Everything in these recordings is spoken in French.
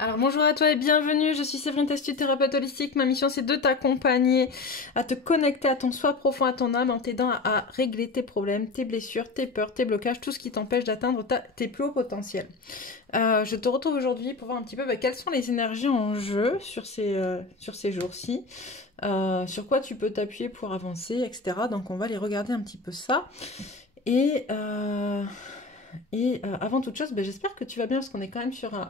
Alors bonjour à toi et bienvenue, je suis Séverine Testu, thérapeute holistique. Ma mission c'est de t'accompagner à te connecter à ton soi profond, à ton âme en t'aidant à régler tes problèmes, tes blessures, tes peurs, tes blocages, tout ce qui t'empêche d'atteindre tes plus hauts potentiels. Je te retrouve aujourd'hui pour voir un petit peu quelles sont les énergies en jeu sur ces jours-ci, sur quoi tu peux t'appuyer pour avancer, etc. Donc on va les regarder un petit peu ça. Et avant toute chose, j'espère que tu vas bien parce qu'on est quand même sur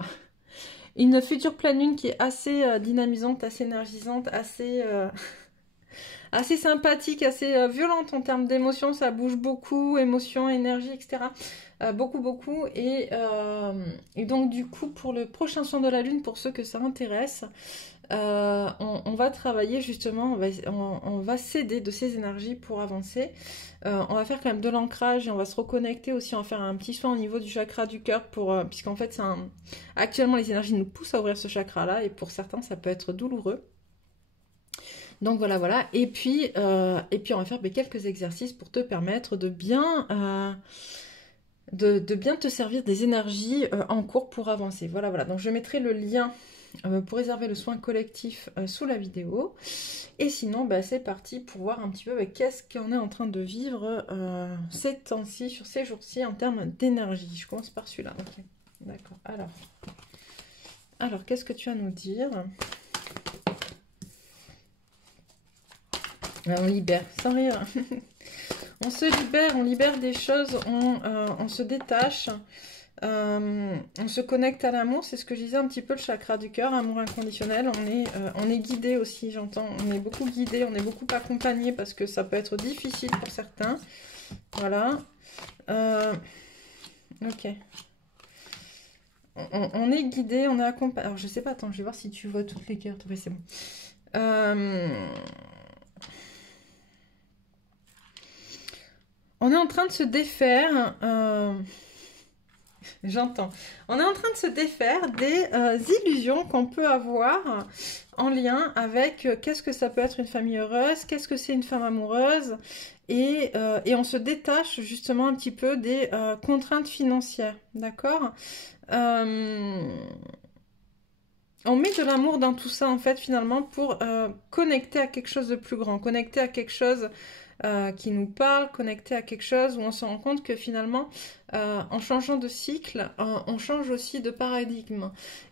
une future pleine lune qui est assez dynamisante, assez énergisante, assez sympathique, assez violente en termes d'émotions. Ça bouge beaucoup, émotions, énergie, etc. Beaucoup. Et donc du coup, pour le prochain son de la lune, pour ceux que ça intéresse, on va travailler justement, on va s'aider de ces énergies pour avancer. On va faire quand même de l'ancrage et on va se reconnecter aussi, on va faire un petit soin au niveau du chakra du cœur puisqu'en fait actuellement les énergies nous poussent à ouvrir ce chakra là et pour certains ça peut être douloureux. Donc voilà. Et puis on va faire quelques exercices pour te permettre de bien te servir des énergies en cours pour avancer. Voilà. Donc je mettrai le lien pour réserver le soin collectif sous la vidéo. Et sinon, c'est parti pour voir un petit peu qu'est-ce qu'on est en train de vivre ces temps-ci, sur ces jours-ci, en termes d'énergie. Je commence par celui-là. Okay. D'accord. Alors qu'est-ce que tu as à nous dire? On libère, sans rire. On se libère, on libère des choses, on se détache. On se connecte à l'amour, c'est ce que je disais un petit peu, le chakra du cœur, amour inconditionnel. On est guidé aussi, j'entends. On est beaucoup guidé, on est beaucoup accompagné parce que ça peut être difficile pour certains. Voilà. Ok. On est guidé, on est accompagné. Alors je sais pas, attends, je vais voir si tu vois toutes les cartes. Oui, c'est bon. On est en train de se défaire. J'entends. On est en train de se défaire des illusions qu'on peut avoir en lien avec qu'est-ce que ça peut être une famille heureuse, qu'est-ce que c'est une femme amoureuse, et on se détache justement un petit peu des contraintes financières, d'accord? On met de l'amour dans tout ça en fait finalement pour connecter à quelque chose de plus grand, connecter à quelque chose qui nous parle, connecté à quelque chose où on se rend compte que finalement, en changeant de cycle, on change aussi de paradigme.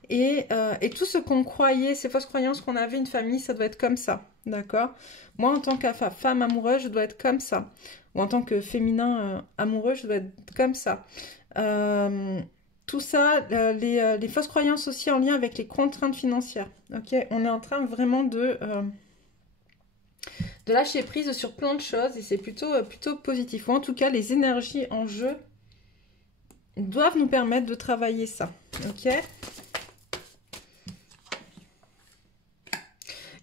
Et tout ce qu'on croyait, ces fausses croyances qu'on avait, une famille, ça doit être comme ça, d'accord? Moi, en tant que femme amoureuse, je dois être comme ça. Ou en tant que féminin amoureux, je dois être comme ça. Tout ça, les fausses croyances aussi en lien avec les contraintes financières, ok? On est en train vraiment de lâcher prise sur plein de choses et c'est plutôt positif. Ou en tout cas, les énergies en jeu doivent nous permettre de travailler ça. Ok.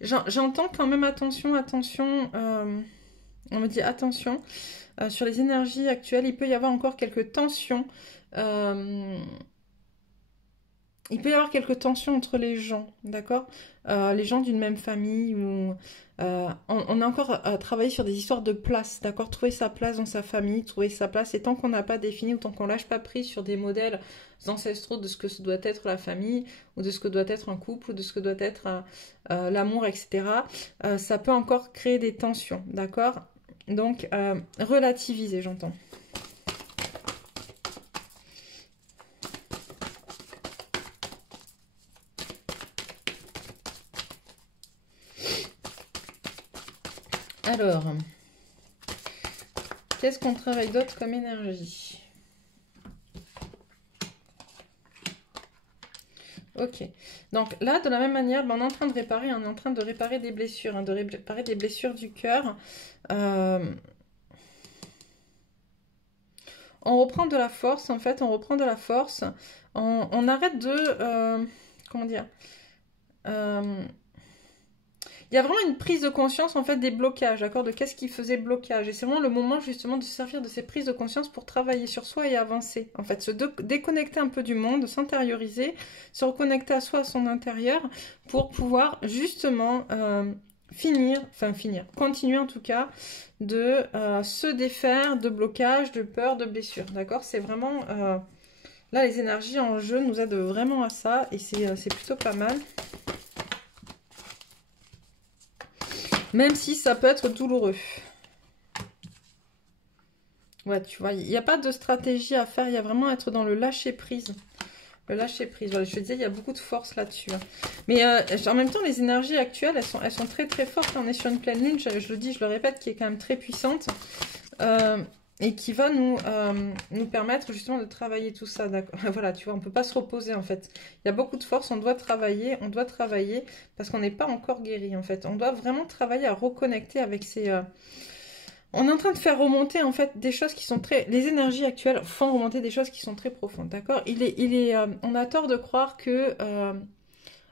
J'entends quand même attention. On me dit attention sur les énergies actuelles. Il peut y avoir encore quelques tensions. Il peut y avoir quelques tensions entre les gens, d'accord? Les gens d'une même famille ou on a encore travaillé sur des histoires de place, d'accord? Trouver sa place dans sa famille, trouver sa place. Et tant qu'on n'a pas défini ou tant qu'on lâche pas prise sur des modèles ancestraux de ce que doit être la famille ou de ce que doit être un couple ou de ce que doit être l'amour, etc. Ça peut encore créer des tensions, d'accord? Donc relativiser, j'entends. Alors, qu'est-ce qu'on travaille d'autre comme énergie? Ok. Donc là, de la même manière, on est en train de réparer, des blessures, de réparer des blessures du cœur. On reprend de la force, en fait, on arrête de... comment dire il y a vraiment une prise de conscience en fait des blocages, d'accord, de qu'est-ce qui faisait blocage. Et c'est vraiment le moment justement de se servir de ces prises de conscience pour travailler sur soi et avancer. En fait, se déconnecter un peu du monde, s'intérioriser, se reconnecter à soi, à son intérieur, pour pouvoir justement continuer en tout cas de se défaire de blocages, de peurs, de blessures, d'accord. C'est vraiment Là, les énergies en jeu nous aident vraiment à ça et c'est plutôt pas mal. Même si ça peut être douloureux. Ouais, tu vois, il n'y a pas de stratégie à faire, il y a vraiment à être dans le lâcher-prise. Le lâcher-prise, voilà, je te disais, il y a beaucoup de force là-dessus. Mais en même temps, les énergies actuelles, elles sont très très fortes. On est sur une pleine lune, je le dis, je le répète, qui est quand même très puissante. Et qui va nous permettre justement de travailler tout ça. Voilà, tu vois, on ne peut pas se reposer en fait. Il y a beaucoup de force, on doit travailler parce qu'on n'est pas encore guéri en fait. On doit vraiment travailler à reconnecter avec ces... On est en train de faire remonter en fait des choses qui sont très... Les énergies actuelles font remonter des choses qui sont très profondes, d'accord. On a tort de croire que...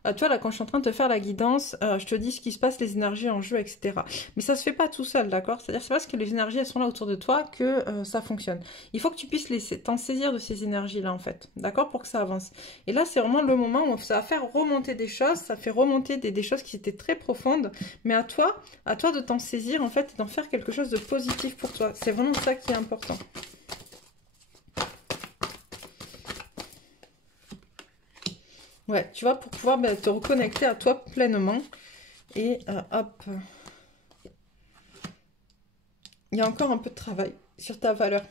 tu vois, là, quand je suis en train de te faire la guidance, je te dis ce qui se passe, les énergies en jeu, etc. Mais ça se fait pas tout seul, d'accord. C'est-à-dire, c'est parce que les énergies, elles sont là autour de toi que ça fonctionne. Il faut que tu puisses t'en saisir de ces énergies-là, en fait, d'accord, pour que ça avance. Et là, c'est vraiment le moment où ça va faire remonter des choses, ça fait remonter des choses qui étaient très profondes. Mais à toi de t'en saisir, en fait, et d'en faire quelque chose de positif pour toi. C'est vraiment ça qui est important. Ouais, tu vois, pour pouvoir te reconnecter à toi pleinement. Et hop. Il y a encore un peu de travail sur ta valeur.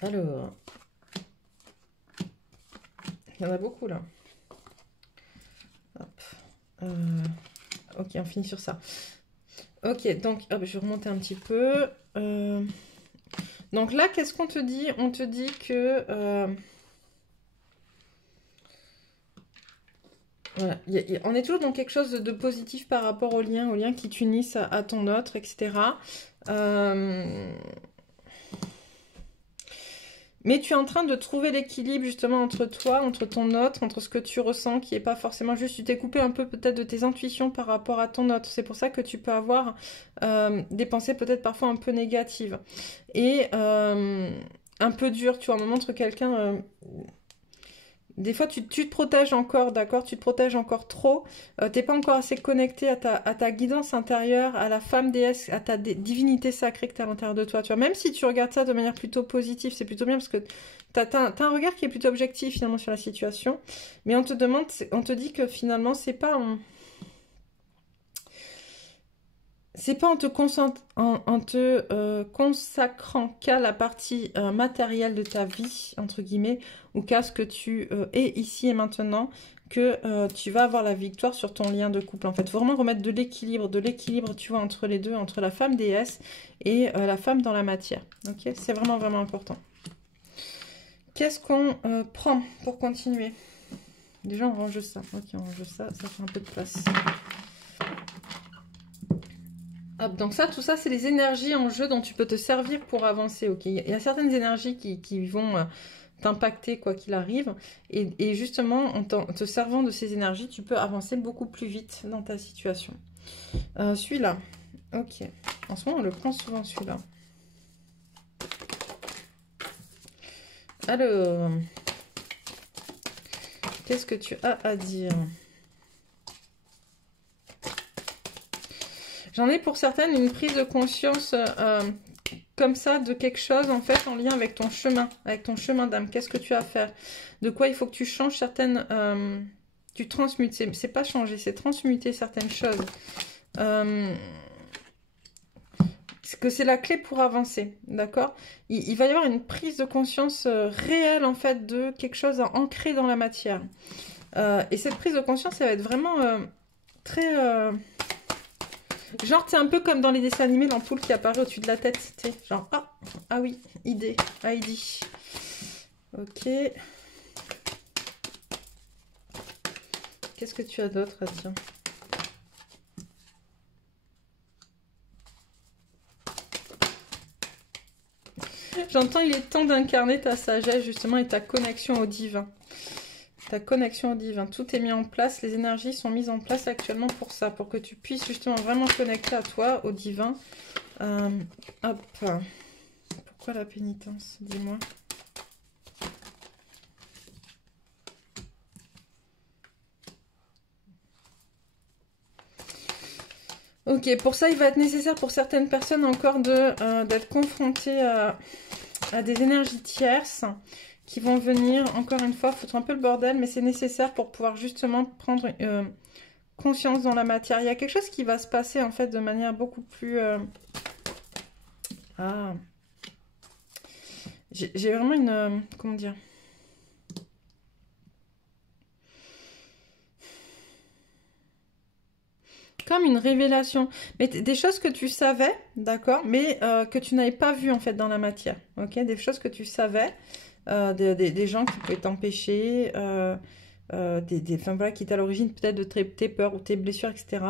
Alors. Il y en a beaucoup là. Hop. Ok, on finit sur ça. Ok, donc, hop, je vais remonter un petit peu. Donc là, qu'est-ce qu'on te dit? On te dit que... voilà. On est toujours dans quelque chose de positif par rapport aux liens qui t'unissent à ton autre, etc. Mais tu es en train de trouver l'équilibre justement entre toi, entre ton autre, entre ce que tu ressens, qui n'est pas forcément juste, tu t'es coupé un peu peut-être de tes intuitions par rapport à ton autre. C'est pour ça que tu peux avoir des pensées peut-être parfois un peu négatives. Et un peu dures, tu vois, à un moment entre quelqu'un... Des fois, tu te protèges encore, d'accord? Tu te protèges encore trop. T'es pas encore assez connecté à ta guidance intérieure, à la femme déesse, à ta divinité sacrée que tu as à l'intérieur de toi. Tu vois, même si tu regardes ça de manière plutôt positive, c'est plutôt bien parce que t'as un regard qui est plutôt objectif finalement sur la situation. Mais on te dit que finalement, c'est pas en te consacrant qu'à la partie matérielle de ta vie, entre guillemets, ou qu'à ce que tu es ici et maintenant, que tu vas avoir la victoire sur ton lien de couple. En fait, faut vraiment remettre de l'équilibre, tu vois, entre les deux, entre la femme déesse et la femme dans la matière. Ok, c'est vraiment, vraiment important. Qu'est-ce qu'on prend pour continuer? Déjà, on range ça. Ok, on range ça, ça fait un peu de place. Hop, donc ça, tout ça, c'est les énergies en jeu dont tu peux te servir pour avancer, ok? Il y a certaines énergies qui vont t'impacter quoi qu'il arrive. Et justement, en te servant de ces énergies, tu peux avancer beaucoup plus vite dans ta situation. Celui-là, ok. En ce moment, on le prend souvent, celui-là. Alors, qu'est-ce que tu as à dire ? J'en ai pour certaines une prise de conscience comme ça de quelque chose en fait en lien avec ton chemin d'âme. Qu'est-ce que tu as à faire? De quoi il faut que tu changes certaines... tu transmutes, c'est pas changer, c'est transmuter certaines choses. Que c'est la clé pour avancer, d'accord? Il va y avoir une prise de conscience réelle en fait de quelque chose à ancrer dans la matière. Et cette prise de conscience, elle va être vraiment très... genre, c'est un peu comme dans les dessins animés, l'ampoule qui apparaît au-dessus de la tête. Tu sais, genre, ah oui, idée, Heidi. Ok. Qu'est-ce que tu as d'autre, tiens? J'entends, il est temps d'incarner ta sagesse, justement, et ta connexion au divin. Ta connexion au divin. Tout est mis en place, les énergies sont mises en place actuellement pour ça, pour que tu puisses justement vraiment connecter à toi, au divin. Hop. Pourquoi la pénitence? Dis-moi. Ok, pour ça, il va être nécessaire pour certaines personnes encore d'être confrontées à des énergies tierces qui vont venir, encore une fois, foutre un peu le bordel, mais c'est nécessaire pour pouvoir justement prendre conscience dans la matière. Il y a quelque chose qui va se passer en fait de manière beaucoup plus... Ah, j'ai vraiment une... comment dire? Comme une révélation. Mais des choses que tu savais, d'accord, mais que tu n'avais pas vues en fait dans la matière. Ok, des choses que tu savais, des gens qui pouvaient t'empêcher, enfin, voilà, qui étaient à l'origine peut-être de tes peurs ou tes blessures, etc.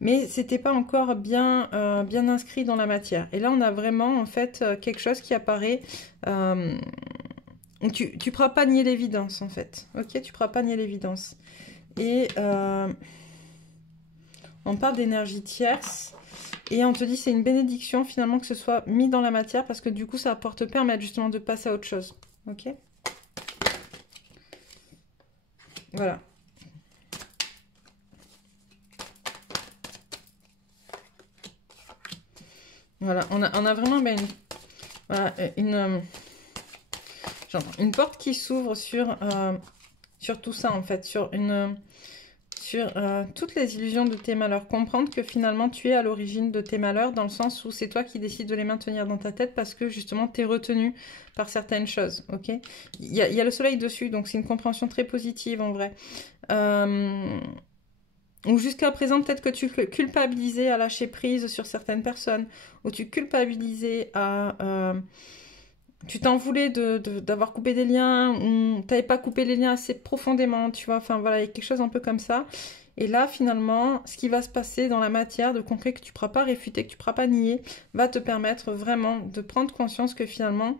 Mais c'était pas encore bien, bien inscrit dans la matière. Et là, on a vraiment en fait quelque chose qui apparaît. Tu ne pourras pas nier l'évidence en fait. Ok, tu ne pourras pas nier l'évidence. Et on parle d'énergie tierce. Et on te dit c'est une bénédiction finalement que ce soit mis dans la matière parce que du coup ça va pouvoir te permettre justement de passer à autre chose. Ok. Voilà. Voilà, on a vraiment ben, voilà, une porte qui s'ouvre sur tout ça en fait, sur toutes les illusions de tes malheurs. Comprendre que finalement tu es à l'origine de tes malheurs dans le sens où c'est toi qui décides de les maintenir dans ta tête parce que justement tu es retenu par certaines choses. Ok, il y a le soleil dessus, donc c'est une compréhension très positive en vrai. Ou jusqu'à présent, peut-être que tu culpabilisais à lâcher prise sur certaines personnes, ou tu culpabilisais à... tu t'en voulais d'avoir coupé des liens, ou tu n'avais pas coupé les liens assez profondément, tu vois. Enfin, voilà, il y a quelque chose un peu comme ça. Et là, finalement, ce qui va se passer dans la matière de concret que tu ne pourras pas réfuter, que tu ne pourras pas nier, va te permettre vraiment de prendre conscience que finalement,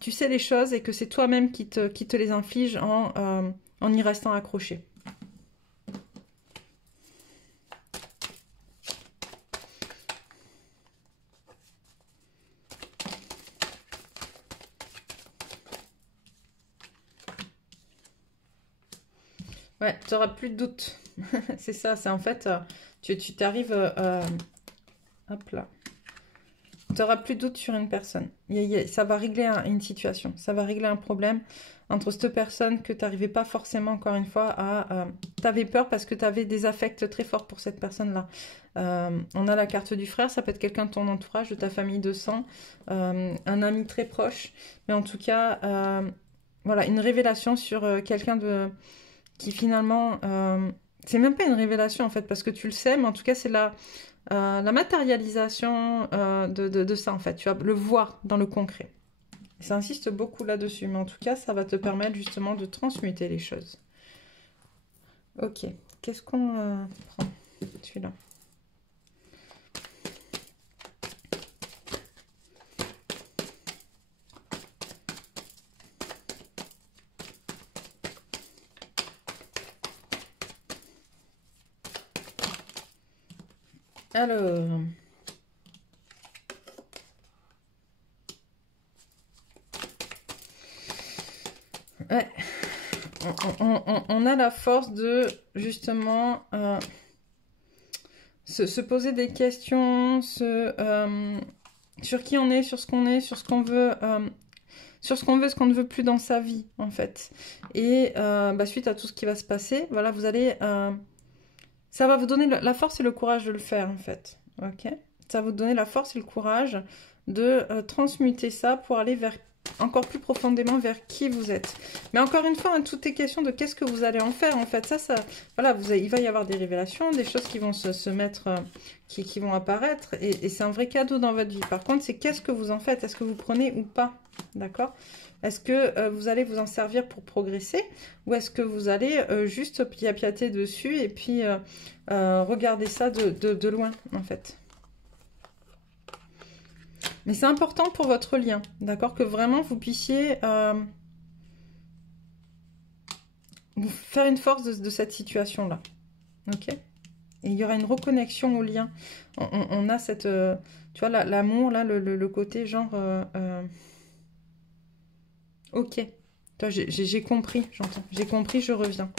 tu sais les choses et que c'est toi-même qui te les inflige en y restant accroché. Ouais, tu n'auras plus de doute. C'est ça, c'est en fait, tu t'arrives... hop là. Tu n'auras plus de doute sur une personne. Ça va régler une situation. Ça va régler un problème entre cette personne que tu n'arrivais pas forcément, encore une fois, à... tu avais peur parce que tu avais des affects très forts pour cette personne-là. On a la carte du frère, ça peut être quelqu'un de ton entourage, de ta famille de sang, un ami très proche. Mais en tout cas, voilà, une révélation sur quelqu'un qui finalement... c'est même pas une révélation en fait, parce que tu le sais, mais en tout cas, c'est la matérialisation de ça en fait. Tu vas le voir dans le concret. Ça insiste beaucoup là-dessus, mais en tout cas, ça va te permettre justement de transmuter les choses. Ok, qu'est-ce qu'on prend? Celui-là. Alors... ouais. On a la force de, justement, se poser des questions, sur qui on est, sur ce qu'on est, sur ce qu'on veut, sur ce qu'on veut, ce qu'on ne veut plus dans sa vie, en fait. Et suite à tout ce qui va se passer, voilà, vous allez... ça va vous donner la force et le courage de le faire, en fait. Ok? Ça va vous donner la force et le courage de transmuter ça pour aller vers encore plus profondément vers qui vous êtes. Mais encore une fois, hein, tout est question de qu'est-ce que vous allez en faire. En fait, ça voilà, il va y avoir des révélations, des choses qui vont se mettre, qui vont apparaître. Et c'est un vrai cadeau dans votre vie. Par contre, c'est qu'est-ce que vous en faites? Est-ce que vous prenez ou pas? D'accord? Est-ce que vous allez vous en servir pour progresser? Ou est-ce que vous allez juste piapiater dessus et puis regarder ça de loin, en fait? Mais c'est important pour votre lien, d'accord? Que vraiment vous puissiez vous faire une force de cette situation-là. Ok? Et il y aura une reconnexion au lien. On a cette... tu vois, l'amour, là, le côté genre... ok. J'ai compris, j'entends. J'ai compris, je reviens.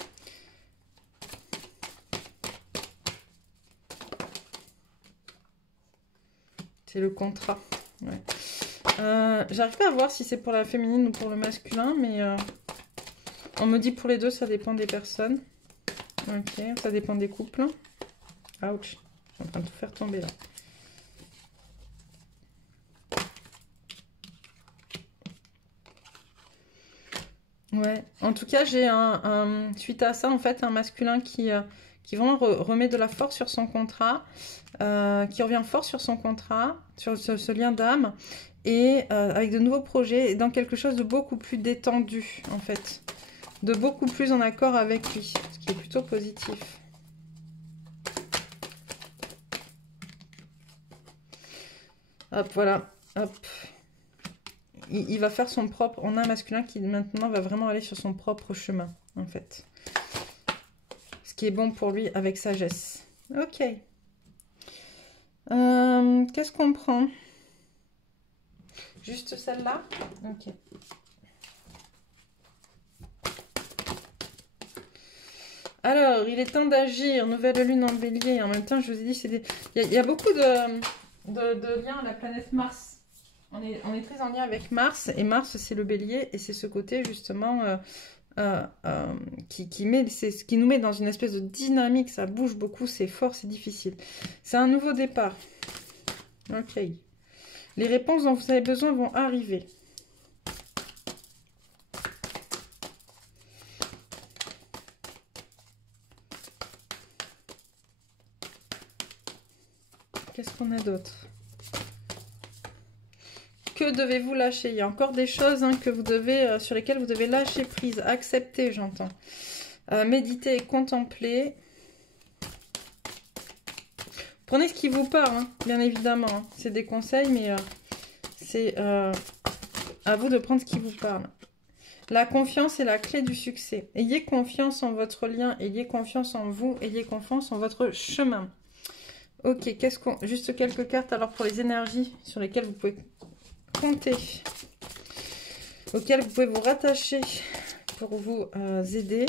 C'est le contrat. Ouais. J'arrive pas à voir si c'est pour la féminine ou pour le masculin, mais on me dit pour les deux, ça dépend des personnes. Ok, ça dépend des couples. Ouch, je suis en train de tout faire tomber là. Ouais, en tout cas, j'ai suite à ça, en fait, un masculin qui vraiment remet de la force sur son contrat, qui revient fort sur son contrat, sur ce lien d'âme, et avec de nouveaux projets, et dans quelque chose de beaucoup plus détendu, en fait, de beaucoup plus en accord avec lui, ce qui est plutôt positif. Hop, voilà, hop. Il va faire son propre... On a un masculin qui maintenant va vraiment aller sur son propre chemin, en fait. Ce qui est bon pour lui avec sagesse. Ok. Qu'est-ce qu'on prend? Juste celle-là? Ok. Alors, il est temps d'agir. Nouvelle lune en bélier. En même temps, je vous ai dit, c'est des... il y a beaucoup de liens à la planète Mars. On est très en lien avec Mars, et Mars c'est le bélier, et c'est ce côté justement qui nous met dans une espèce de dynamique, ça bouge beaucoup, c'est fort, c'est difficile. C'est un nouveau départ. Ok. Les réponses dont vous avez besoin vont arriver. Qu'est-ce qu'on a d'autre? Que devez-vous lâcher? Il y a encore des choses que vous devez, sur lesquelles vous devez lâcher prise, accepter, j'entends. Méditer et contempler. Prenez ce qui vous parle, bien évidemment. C'est des conseils, mais c'est à vous de prendre ce qui vous parle. La confiance est la clé du succès. Ayez confiance en votre lien, ayez confiance en vous, ayez confiance en votre chemin. Ok, juste quelques cartes alors pour les énergies sur lesquelles vous pouvez compter, auxquelles vous pouvez vous rattacher pour vous aider.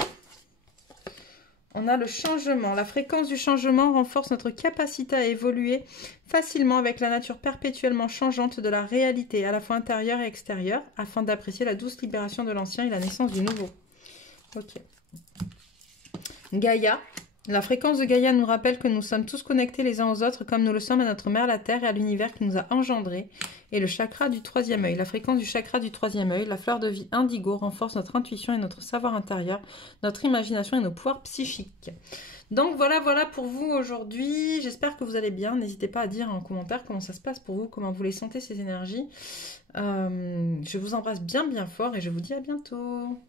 On a le changement. La fréquence du changement renforce notre capacité à évoluer facilement avec la nature perpétuellement changeante de la réalité, à la fois intérieure et extérieure, afin d'apprécier la douce libération de l'ancien et la naissance du nouveau. Ok. Gaïa. La fréquence de Gaïa nous rappelle que nous sommes tous connectés les uns aux autres comme nous le sommes à notre mère la Terre et à l'univers qui nous a engendrés. Et le chakra du troisième œil. La fréquence du chakra du troisième œil, la fleur de vie indigo, renforce notre intuition et notre savoir intérieur, notre imagination et nos pouvoirs psychiques. Donc voilà pour vous aujourd'hui. J'espère que vous allez bien. N'hésitez pas à dire en commentaire comment ça se passe pour vous, comment vous les sentez ces énergies. Je vous embrasse bien fort et je vous dis à bientôt.